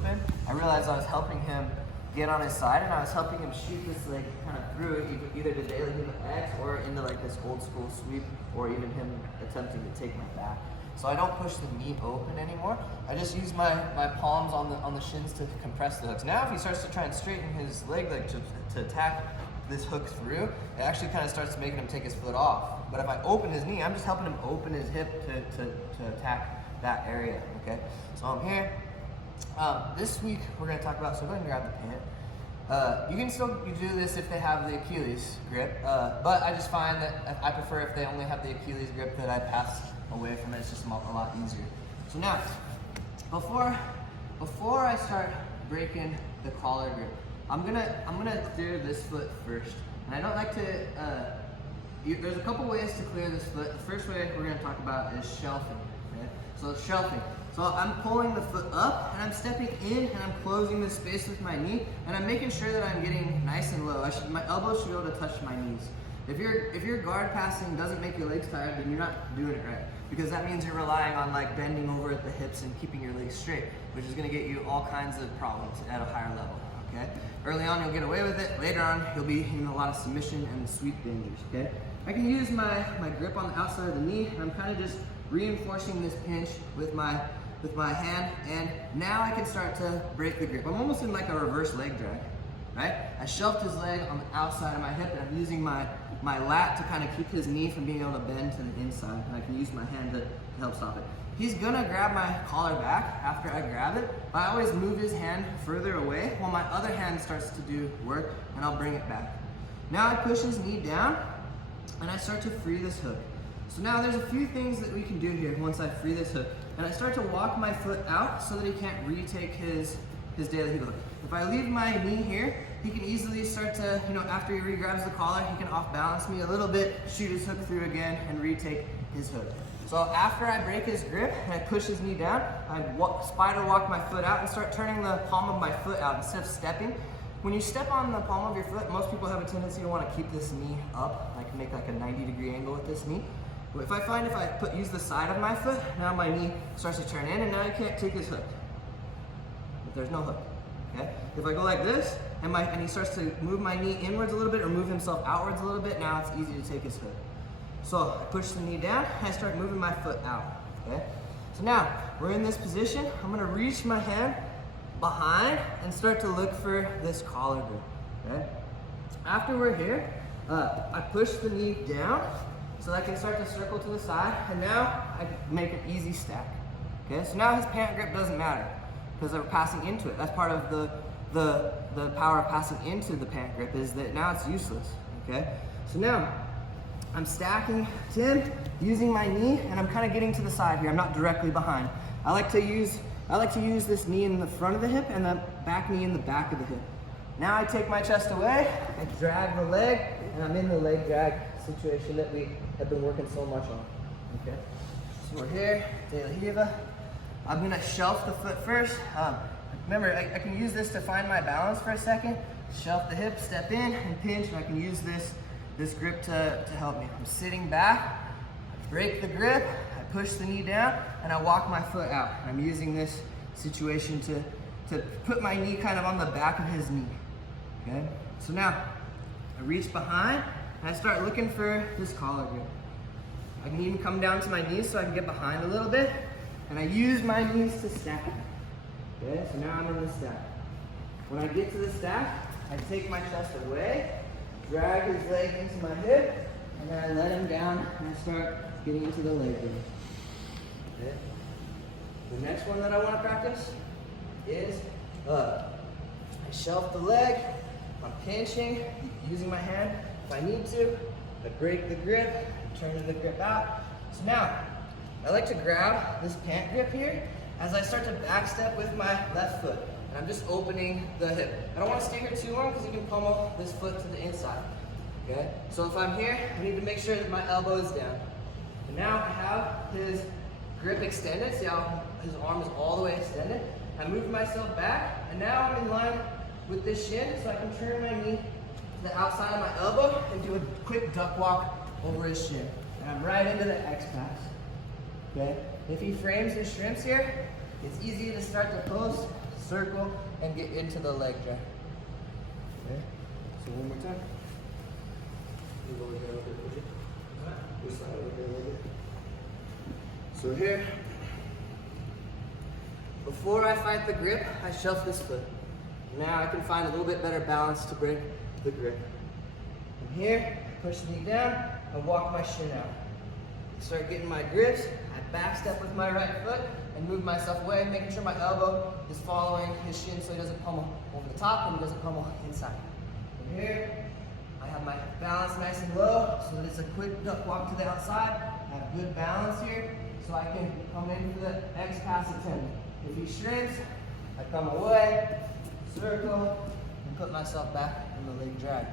open, I realized I was helping him get on his side, and I was helping him shoot this leg kind of through either to daily Riva X or into like this old school sweep, or even him attempting to take my back. So I don't push the knee open anymore. I just use my palms on the shins to compress the hooks. Now if he starts to try and straighten his leg like to attack this hook through, it actually kind of starts making him take his foot off. But if I open his knee, I'm just helping him open his hip to attack that area, okay? So I'm here. This week we're gonna talk about, so go ahead and grab the pant. You can still do this if they have the Achilles grip, but I just find that I prefer if they only have the Achilles grip that I pass away from it. It's just a lot easier. So now, before I start breaking the collar grip, I'm gonna clear this foot first. And I don't like to, there's a couple ways to clear this foot. The first way we're gonna talk about is shelving, okay? So shelving. So I'm pulling the foot up and I'm stepping in and I'm closing the space with my knee, and I'm making sure that I'm getting nice and low. My elbows should be able to touch my knees. If your guard passing doesn't make your legs tired, then you're not doing it right, because that means you're relying on like bending over at the hips and keeping your legs straight, which is gonna get you all kinds of problems at a higher level, okay? Early on you'll get away with it, later on you'll be in a lot of submission and sweep dangers, okay? I can use my grip on the outside of the knee, and I'm kind of just reinforcing this pinch with my hand, and now I can start to break the grip. I'm almost in like a reverse leg drag, right? I shelved his leg on the outside of my hip, and I'm using my lat to kind of keep his knee from being able to bend to the inside, and I can use my hand to help stop it. He's gonna grab my collar back after I grab it, but I always move his hand further away while my other hand starts to do work, and I'll bring it back. Now I push his knee down, and I start to free this hook. So now there's a few things that we can do here once I free this hook. And I start to walk my foot out so that he can't retake his daily heel hook. If I leave my knee here, he can easily start to, after he re-grabs the collar, he can off balance me a little bit, shoot his hook through again, and retake his hook. So after I break his grip and I push his knee down, I spider walk my foot out and start turning the palm of my foot out instead of stepping. When you step on the palm of your foot, most people have a tendency to want to keep this knee up. I can make like a 90-degree angle with this knee. But if I use the side of my foot, now my knee starts to turn in, and now I can't take his hook. But there's no hook, okay? If I go like this, and he starts to move my knee inwards a little bit or move himself outwards a little bit, now it's easy to take his hook. So I push the knee down, and I start moving my foot out, okay? So now, we're in this position. I'm gonna reach my hand behind and start to look for this collar grip, okay? After we're here, I push the knee down, so I can start to circle to the side, and now I make an easy stack. Okay, so now his pant grip doesn't matter because we're passing into it. That's part of the power of passing into the pant grip, is that now it's useless. Okay, so now I'm stacking Tim using my knee, and I'm kind of getting to the side here. I'm not directly behind. I like to use this knee in the front of the hip and the back knee in the back of the hip. Now I take my chest away, I drag the leg, and I'm in the leg drag situation that we have been working so much on, okay? So we're here, daily Riva. I'm gonna shelf the foot first. Remember, I can use this to find my balance for a second. Shelf the hip, step in, and pinch, and I can use this grip to help me. I'm sitting back, I break the grip, I push the knee down, and I walk my foot out. I'm using this situation to put my knee kind of on the back of his knee, okay? So now, I reach behind, and I start looking for this collar grip. I can even come down to my knees so I can get behind a little bit, and I use my knees to stack. Okay, so now I'm in the stack. When I get to the stack, I take my chest away, drag his leg into my hip, and then I let him down, and I start getting into the leg grip. Okay. The next one that I want to practice is I shelf the leg, I'm pinching, using my hand. If I need to, I break the grip, turn the grip out. So now, I like to grab this pant grip here as I start to backstep with my left foot. And I'm just opening the hip. I don't want to stay here too long because you can pummel this foot to the inside. Okay? So if I'm here, I need to make sure that my elbow is down. And now I have his grip extended. See how his arm is all the way extended? I move myself back, and now I'm in line with this shin, so I can turn my knee to the outside of my elbow and do a quick duck walk over his shin. And I'm right into the X pass. Okay? If he frames his shrimps here, it's easy to start to post, circle and get into the leg drag. Okay, so one more time. Move over here a little bit, would you? Just slide over here a little bit. So here, before I fight the grip, I shelf this foot. Now I can find a little bit better balance to break the grip. From here, I push the knee down, I walk my shin out. Start getting my grips, I back step with my right foot and move myself away, making sure my elbow is following his shin so he doesn't pummel over the top and he doesn't pummel inside. From here, I have my balance nice and low so that it's a quick duck walk to the outside. I have good balance here so I can come in for the X pass attempt. If he shrinks, I come away, circle, and put myself back in the leg drag.